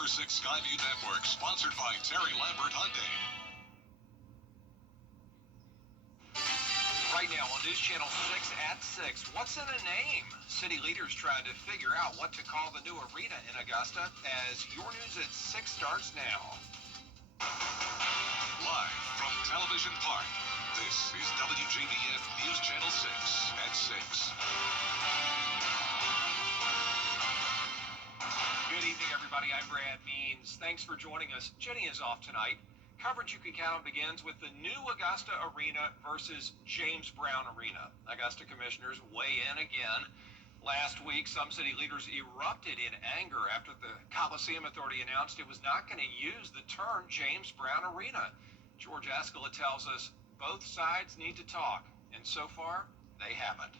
Upper 6 Skyview Network, sponsored by Terry Lambert Hyundai. Right now on News Channel 6 at 6, what's in a name? City leaders trying to figure out what to call the new arena in Augusta as Your News at 6 starts now. Live from Television Park, this is WJBF News Channel 6 at 6. Good evening, everybody. I'm Brad Means. Thanks for joining us. Jenny is off tonight. Coverage you can count on begins with the new Augusta Arena versus James Brown Arena. Augusta commissioners weigh in again. Last week, some city leaders erupted in anger after the Coliseum Authority announced it was not going to use the term James Brown Arena. George Escala tells us both sides need to talk, and so far, they haven't.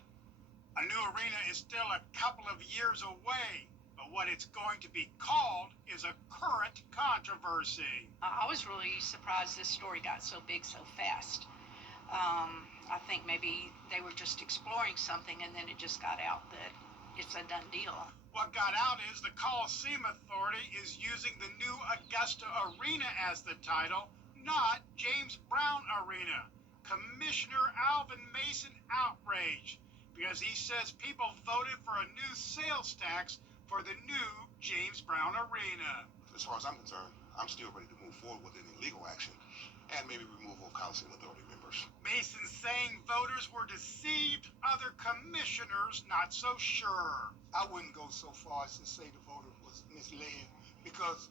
A new arena is still a couple of years away. But what it's going to be called is a current controversy. I was really surprised this story got so big so fast. I think maybe they were just exploring something and then it just got out that it's a done deal. What got out is the Coliseum Authority is using the new Augusta Arena as the title, not James Brown Arena. Commissioner Alvin Mason outraged because he says people voted for a new sales tax for the new James Brown Arena. As far as I'm concerned, I'm still ready to move forward with any legal action and maybe removal of Coliseum Authority members. Mason saying voters were deceived, other commissioners not so sure. I wouldn't go so far as to say the voter was misled because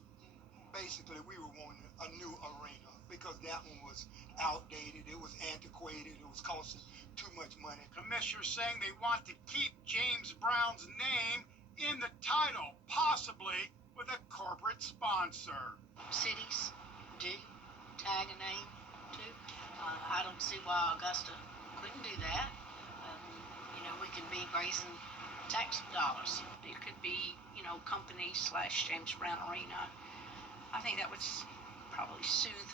basically we were wanting a new arena because that one was outdated, it was antiquated, it was costing too much money. Commissioners saying they want to keep James Brown's name in the title, possibly with a corporate sponsor. Cities do tag a name too. I don't see why Augusta couldn't do that. We could be raising tax dollars. It could be, company/James Brown Arena. I think that would probably soothe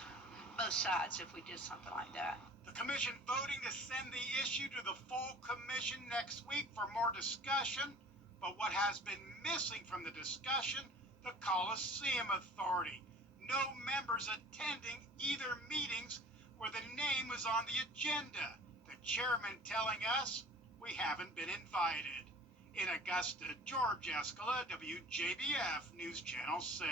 both sides if we did something like that. The commission voting to send the issue to the full commission next week for more discussion. But what has been missing from the discussion, the Coliseum Authority. No members attending either meetings where the name was on the agenda. The chairman telling us we haven't been invited. In Augusta, George Escala, WJBF News Channel 6.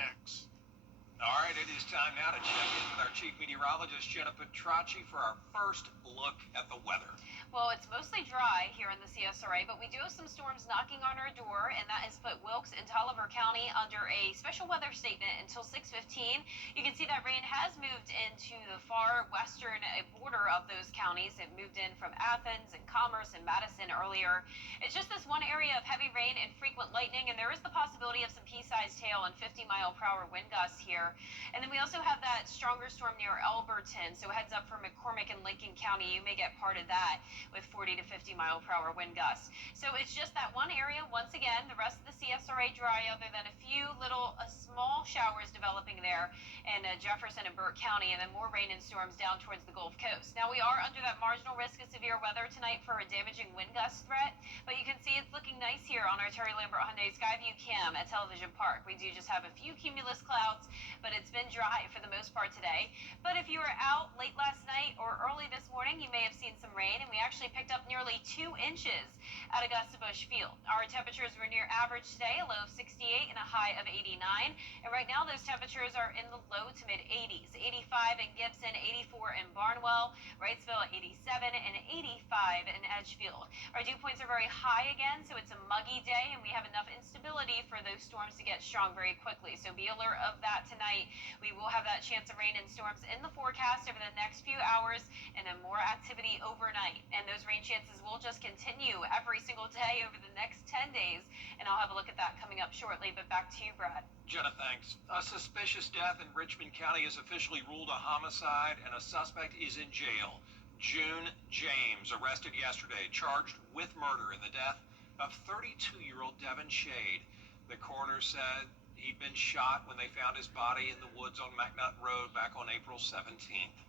All right, it is time now to check in with our chief meteorologist, Jenna Petracci, for our first look at the weather. Well, it's mostly dry here in the CSRA, but we do have some storms knocking on our door, and that has put Wilkes and Tolliver County under a special weather statement until 6:15. You can see that rain has moved into the far western border of those counties. It moved in from Athens and Commerce and Madison earlier. It's just this one area of heavy rain and frequent lightning, and there is the possibility of some pea-sized hail and 50-mile-per-hour wind gusts here. And then we also have that stronger storm near Elberton, so heads up for McCormick and Lincoln County. You may get part of that with 40 to 50-mile-per-hour wind gusts. So it's just that one area. Once again, the rest of the CSRA dry, other than a few little small showers developing there in Jefferson and Burke County, and then more rain and storms down towards the Gulf Coast. Now, we are under that marginal risk of severe weather tonight for a damaging wind gust threat, but you can see it's looking nice here on our Terry Lambert Hyundai Skyview cam at Television Park. We do just have a few cumulus clouds, but it's been dry for the most part today. But if you were out late last night or early this morning, you may have seen some rain, and we actually picked up nearly 2 inches at Augusta Busch Field. Our temperatures were near average today, a low of 68 and a high of 89. And right now, those temperatures are in the low to mid 80s. 85 in Gibson, 84 in Barnwell, Wrightsville 87, and 85 in Edgefield. Our dew points are very high again, so it's a muggy day, and we have enough instability for those storms to get strong very quickly. So be alert of that tonight. We will have that chance of rain and storms in the forecast over the next few hours, and then more activity overnight. And those rain chances will just continue every single day over the next 10 days, and I'll have a look at that coming up shortly. But back to you, Brad. Jenna, thanks. A suspicious death in Richmond County is officially ruled a homicide, and a suspect is in jail. June James, arrested yesterday, charged with murder in the death of 32-year-old Devin Shade. The coroner said he'd been shot when they found his body in the woods on McNutt Road back on April 17th.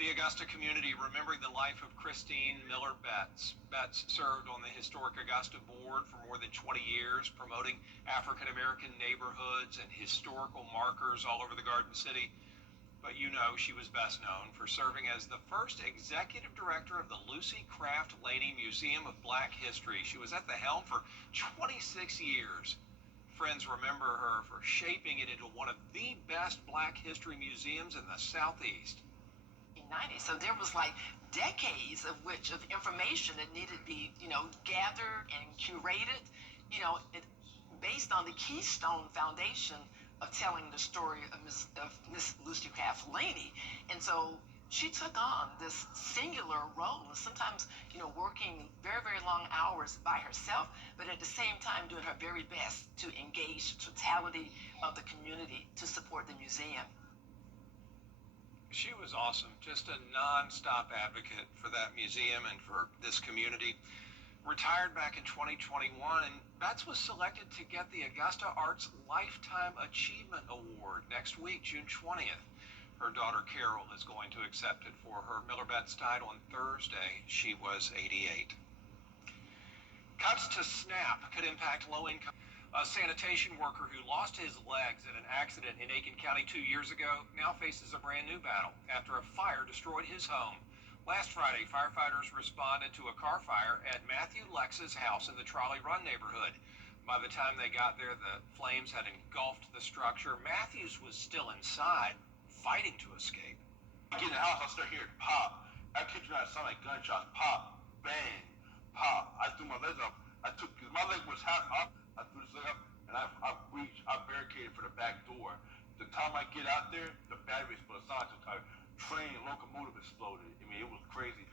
The Augusta community remembering the life of Christine Miller Betts. Betts served on the historic Augusta board for more than 20 years, promoting African American neighborhoods and historical markers all over the Garden City. But you know she was best known for serving as the first executive director of the Lucy Craft Laney Museum of Black History. She was at the helm for 26 years. Friends remember her for shaping it into one of the best Black history museums in the Southeast. 90. So there was like decades of information that needed to be, gathered and curated, based on the keystone foundation of telling the story of Miss Lucy Craft Laney. And so she took on this singular role, and sometimes, working very, very long hours by herself, but at the same time doing her very best to engage the totality of the community to support the museum. She was awesome, just a non-stop advocate for that museum and for this community. Retired back in 2021, and Betts was selected to get the Augusta Arts Lifetime Achievement Award next week, June 20th. Her daughter Carol is going to accept it for her. Miller Betts died on Thursday. She was 88. Cuts to SNAP could impact low-income. A sanitation worker who lost his legs in an accident in Aiken County 2 years ago now faces a brand new battle after a fire destroyed his home. Last Friday, firefighters responded to a car fire at Matthew Lex's house in the Trolley Run neighborhood. By the time they got there, the flames had engulfed the structure. Matthews was still inside, fighting to escape. I get in the house, I start hearing pop. I kid you not, it sounded like gunshots. Pop, bang, pop. I threw my legs up. Because my leg was half up. I threw this leg up, and I barricaded for the back door. The time I get out there, the battery exploded. It's not like a train, locomotive exploded. I mean, it was crazy.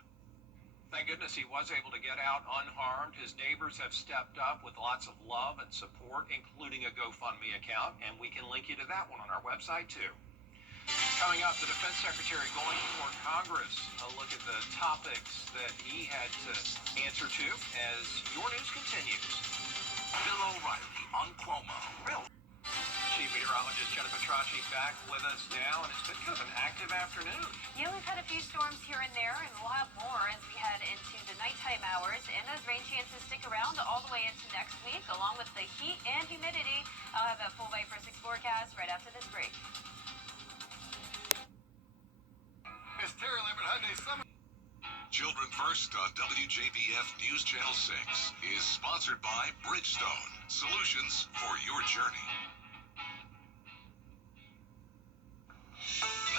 Thank goodness he was able to get out unharmed. His neighbors have stepped up with lots of love and support, including a GoFundMe account, and we can link you to that one on our website, too. Coming up, the Defense Secretary going before Congress. A look at the topics that he had to answer to as your news continues. Bill O'Reilly on Cuomo. Chief Meteorologist Jenna Petracci back with us now, and it's been kind of an active afternoon. Yeah, we've had a few storms here and there, and we'll have more as we head into the nighttime hours. And those rain chances stick around all the way into next week, along with the heat and humidity. I'll have a full Viper 6 forecast right after this break. It's Terry Lemon Hyundai Summer. Children First on WJBF News Channel 6 is sponsored by Bridgestone, solutions for your journey.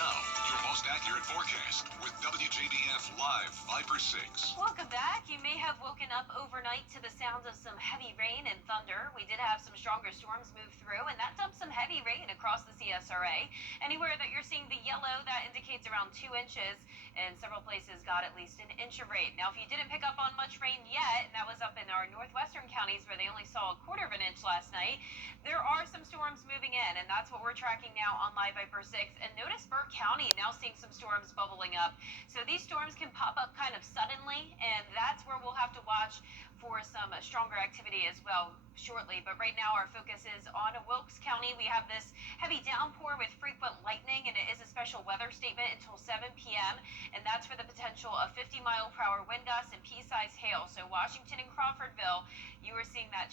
Now, your most accurate forecast with WJBF Live Viper 6. Welcome back. You may have woken up overnight to the sound of some heavy rain and thunder. We did have some stronger storms move through, and that dumped some heavy rain across the CSRA. Anywhere that you're seeing the yellow, that indicates around 2 inches, and several places got at least an inch of rain. Now, if you didn't pick up on much rain yet, and that was up in our northwestern counties where they only saw a quarter of an inch last night, there are some storms moving in, and that's what we're tracking now on Live Viper 6. And notice Burke County now seeing some storms bubbling up. So these storms can pop up kind of suddenly, and that's where we'll have to watch for some stronger activity as well shortly. But right now our focus is on Wilkes County. We have this heavy downpour with frequent lightning, and it is a special weather statement until 7 p.m. and that's for the potential of 50-mile-per-hour wind gusts and pea-sized hail. So Washington and Crawfordville, you are seeing that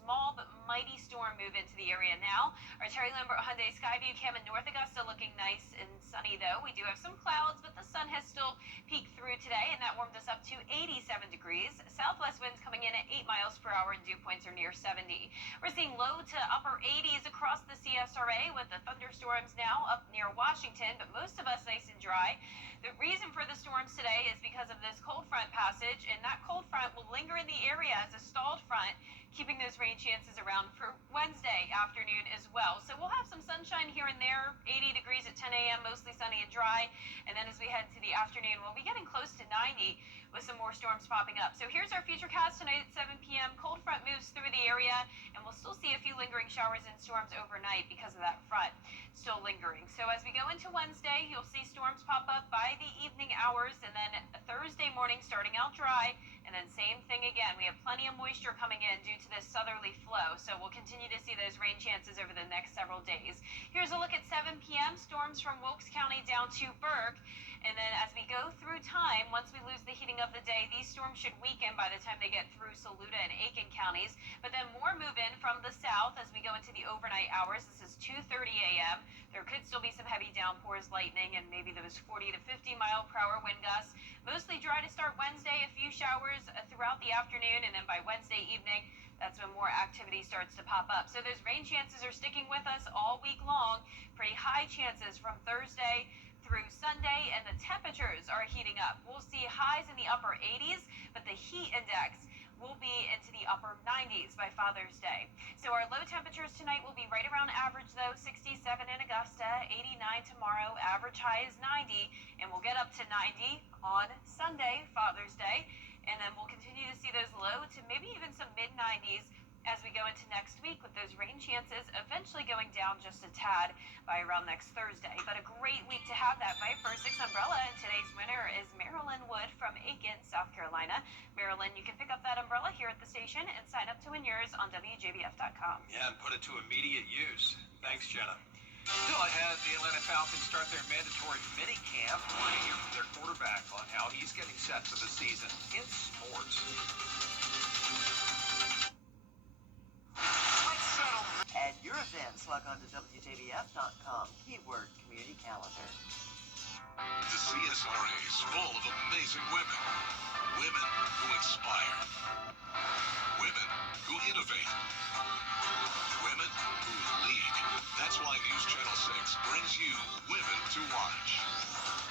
small but mighty storm move into the area now. Our Terry Lambert Hyundai Skyview cam in North Augusta looking nice and sunny, though. We do have some clouds, but the sun has still peeked through today, and that warmed us up to 87 degrees. Southwest winds coming in at 8 miles per hour, and dew points are near 70. We're seeing low to upper 80s across the CSRA with the thunderstorms now up near Washington, but most of us nice and dry. The reason for the storms today is because of this cold front passage, and that cold front will linger in the area as a stalled front, keeping those rain chances around for Wednesday afternoon as well. So we'll have some sunshine here and there, 80 degrees at 10 a.m., mostly sunny and dry. And then as we head to the afternoon, we'll be getting close to 90 with some more storms popping up. So here's our futurecast tonight at 7 p.m. Cold front moves through the area, and we'll still see a few lingering showers and storms overnight because of that front still lingering. So as we go into Wednesday, you'll see storms pop up by the evening hours, and then Thursday morning starting out dry, And then same thing again. We have plenty of moisture coming in due to this southerly flow, so we'll continue to see those rain chances over the next several days. Here's a look at 7 p.m. Storms from Wilkes County down to Burke. And then as we go through time, once we lose the heating of the day, these storms should weaken by the time they get through Saluda and Aiken counties. But then more move in from the south as we go into the overnight hours. This is 2:30 a.m. There could still be some heavy downpours, lightning, and maybe those 40 to 50 mile per hour wind gusts. Mostly dry to start Wednesday, a few showers throughout the afternoon, and then by Wednesday evening, that's when more activity starts to pop up. So those rain chances are sticking with us all week long. Pretty high chances from Thursday through Sunday, and the temperatures are heating up. We'll see highs in the upper 80s, but the heat index will be into the upper 90s by Father's Day. So our low temperatures tonight will be right around average, though. 67 in Augusta, 89 tomorrow, average high is 90, and we'll get up to 90 on Sunday, Father's Day, and then we'll continue to see those low to maybe even some mid-90s as we go into next week, with those rain chances eventually going down just a tad by around next Thursday. But a great week to have that Viper 6 umbrella, and today's winner is Marilyn Wood from Aiken, South Carolina. Marilyn, you can pick up that umbrella here at the station and sign up to win yours on WJBF.com. Yeah, and put it to immediate use. Thanks, Jenna. Still ahead, the Atlanta Falcons start their mandatory mini camp. We're going to hear from their quarterback on how he's getting set for the season in sports. Add your events, log on to WJBF.com, keyword community calendar. The CSRA is full of amazing women. Women who inspire. Women who innovate. Women who lead. That's why News Channel 6 brings you Women to Watch.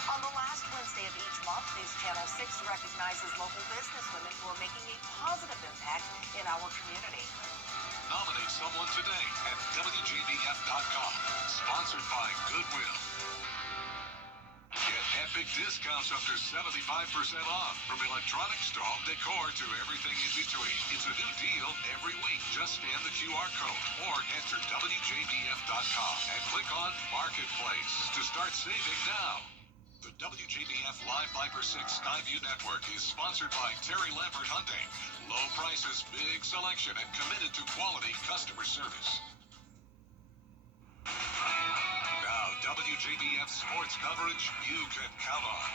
On the last Wednesday of each month, News Channel 6 recognizes local businesswomen who are making a positive impact in our community. Nominate someone today at WJBF.com. Sponsored by Goodwill. Get epic discounts up to 75% off, from electronics to home decor to everything in between. It's a new deal every week. Just scan the QR code or enter WJBF.com and click on Marketplace to start saving now. The WJBF Live Viper 6 Skyview Network is sponsored by Terry Lambert Hyundai. Low prices, big selection, and committed to quality customer service. Now, WJBF sports coverage you can count on.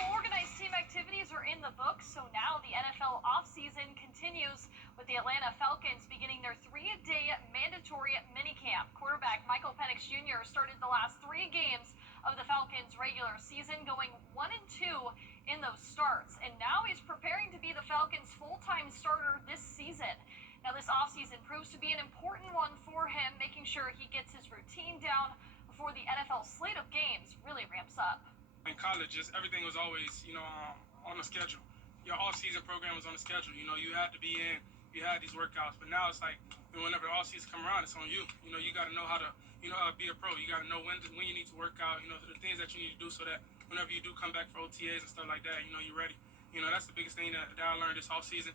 Well, organized team activities are in the books, so now the NFL offseason continues with the Atlanta Falcons beginning their 3-day mandatory minicamp. Quarterback Michael Penix Jr. started the last 3 games of the Falcons' regular season, going 1-2 in those starts, and now he's preparing to be the Falcons' full-time starter this season. Now, this offseason proves to be an important one for him, making sure he gets his routine down before the NFL slate of games really ramps up. In college, just everything was always, on the schedule. Your off-season program was on the schedule. You had to be in, you had these workouts, but now it's like, whenever the off-season come around, it's on you. You got to know how to, be a pro. You got to know when you need to work out, the things that you need to do so that whenever you do come back for OTAs and stuff like that, you're ready. That's the biggest thing that I learned this off-season.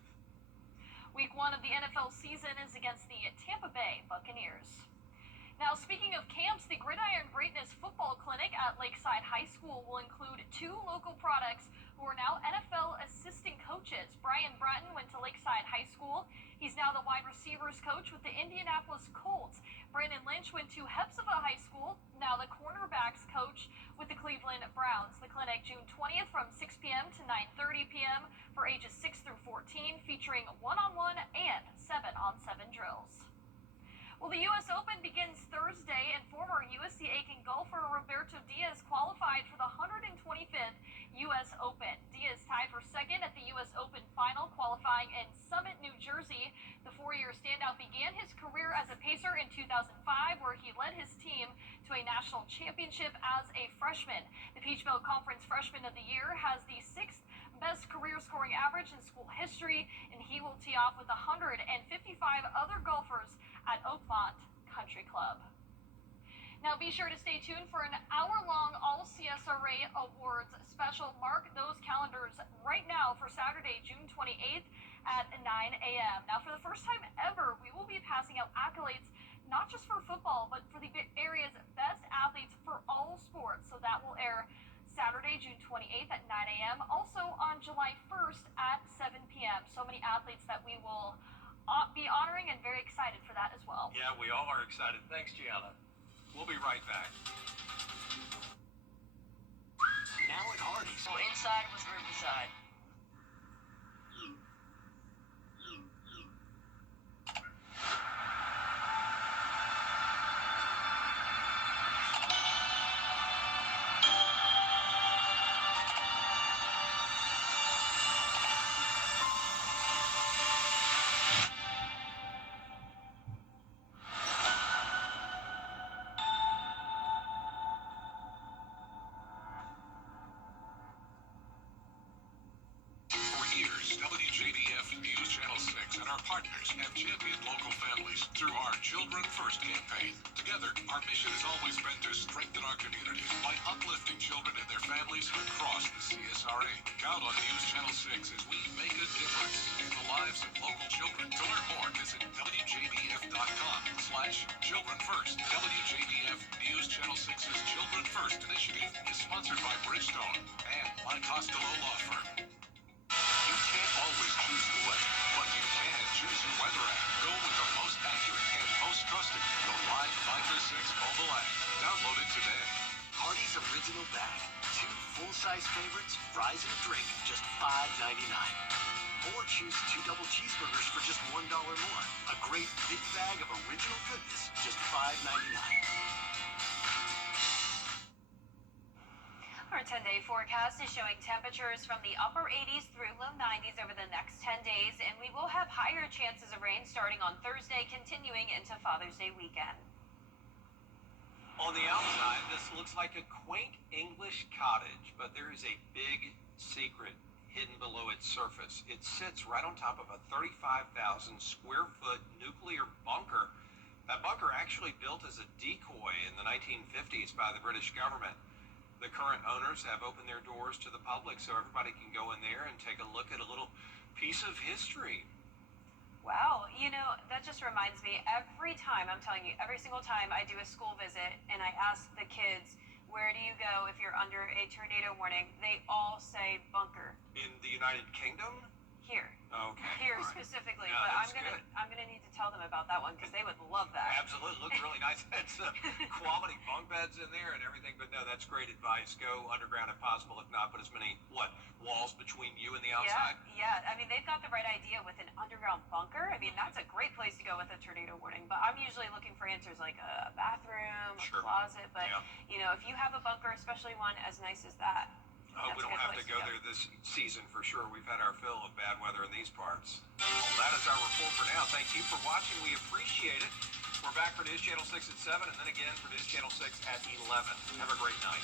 Week 1 of the NFL season is against the Tampa Bay Buccaneers. Now, speaking of camps, the Gridiron Greatness Football Clinic at Lakeside High School will include 2 local products who are now NFL assistant coaches. Brian Bratton went to Lakeside High School. He's now the wide receivers coach with the Indianapolis Colts. Brandon Lynch went to Hepzibah High School, now the cornerbacks coach with the Cleveland Browns. The clinic June 20th from 6 p.m. to 9:30 p.m. for ages 6 through 14, featuring one-on-one and 7-on-7 drills. Well, the U.S. Open begins Thursday, and former USC Aiken golfer Roberto Diaz qualified for the 125th U.S. Open. Diaz tied for second at the U.S. Open final, qualifying in Summit, New Jersey. The 4-year standout began his career as a pacer in 2005, where he led his team to a national championship as a freshman. The Peach Belt Conference Freshman of the Year has the 6th best career scoring average in school history, and he will tee off with 155 other golfers at Oakmont Country Club. Now be sure to stay tuned for an hour-long All CSRA Awards special. Mark those calendars right now for Saturday, June 28th at 9 a.m. Now, for the first time ever, we will be passing out accolades not just for football, but for the area's best athletes for all sports. So that will air Saturday, June 28th at 9 a.m. Also on July 1st at 7 p.m. So many athletes that we will be honoring and very excited for that as well. Yeah, we all are excited. Thanks, Gianna. We'll be right back. Now at Hardee's. So inside was Riverside. For years, WJBF News Channel 6 and our partners have championed local families through our Children First campaign. Together, our mission has always been to strengthen our communities by uplifting children and their families across the CSRA. Count on News Channel 6 as we make a difference in the lives of local children. To learn more, visit WJBF.com/Children First. WJBF News Channel 6's Children First initiative is sponsored by Bridgestone and My Costello Law Firm. You can't always choose the weather, but you can choose your weather app. Go with the most accurate and most trusted, the Live Finder 6 mobile app. Download it today. Hardee's Original Bag. 2 full-size favorites, fries and a drink, just $5.99. Or choose 2 double cheeseburgers for just $1 more. A great big bag of original goodness, just $5.99. Our 10-day forecast is showing temperatures from the upper 80s through low 90s over the next 10 days, and we will have higher chances of rain starting on Thursday, continuing into Father's Day weekend. On the outside, this looks like a quaint English cottage, but there is a big secret hidden below its surface. It sits right on top of a 35,000 square foot nuclear bunker. That bunker actually built as a decoy in the 1950s by the British government. The current owners have opened their doors to the public so everybody can go in there and take a look at a little piece of history. Wow, that just reminds me, every time, I'm telling you, every single time I do a school visit and I ask the kids, where do you go if you're under a tornado warning, they all say bunker. In the United Kingdom? Here. Okay. Here all right. specifically, Yeah, but that's I'm gonna need to tell them about that one because they would love that. Absolutely, looks really nice. It's quality bunk beds in there and everything, but no, that's great advice. Go underground if possible. If not, put as many walls between you and the outside. Yeah. I mean, they've got the right idea with an underground bunker. I mean, that's a great place to go with a tornado warning. But I'm usually looking for answers like a bathroom, Sure. a closet. But Yeah. if you have a bunker, especially one as nice as that. We don't have to go there this season for sure. We've had our fill of bad weather in these parts. Well, that is our report for now. Thank you for watching. We appreciate it. We're back for News Channel 6 at 7 and then again for News Channel 6 at 11. Have a great night.